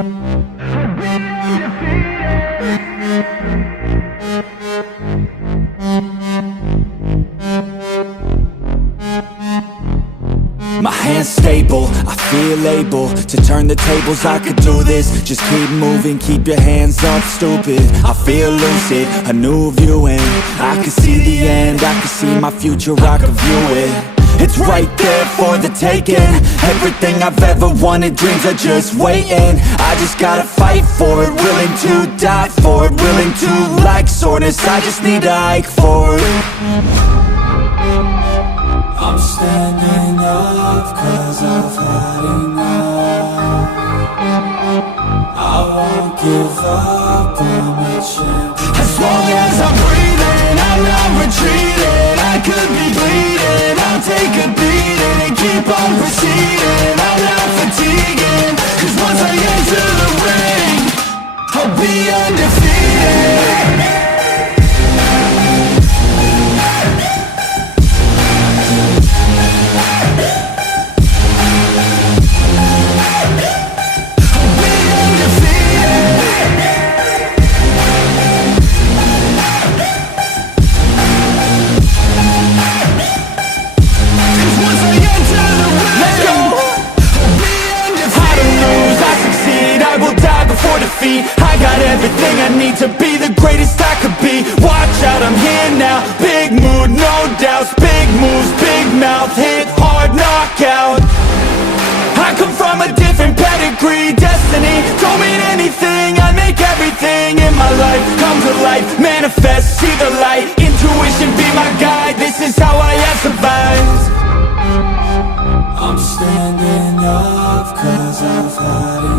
My hand's stable, I feel able to turn the tables. I could do this, just keep moving, keep your hands up, stupid. I feel lucid, a new viewing. I can see the end, I can see my future, I can view it. It's right there for the taking. Everything I've ever wanted, dreams are just waiting. I just gotta fight for it, willing to die for it, willing to like soreness, I just need to hike for it. I'm standing up cause I've had enough. I won't give up, I'm a champ. As long as I'm breathing, I'm not retreating. I could be bleeding, I'll take a beating and keep on proceeding. I'm not fatiguing, cause once I enter the ring, I'll be undefeated. I got everything I need to be the greatest I could be. Watch out, I'm here now. Big mood, no doubts. Big moves, big mouth. Hit hard, knockout. I come from a different pedigree. Destiny don't mean anything. I make everything in my life come to life. Manifest, see the light. Intuition be my guide. This is how I have survived. I'm standing up cause I've had it.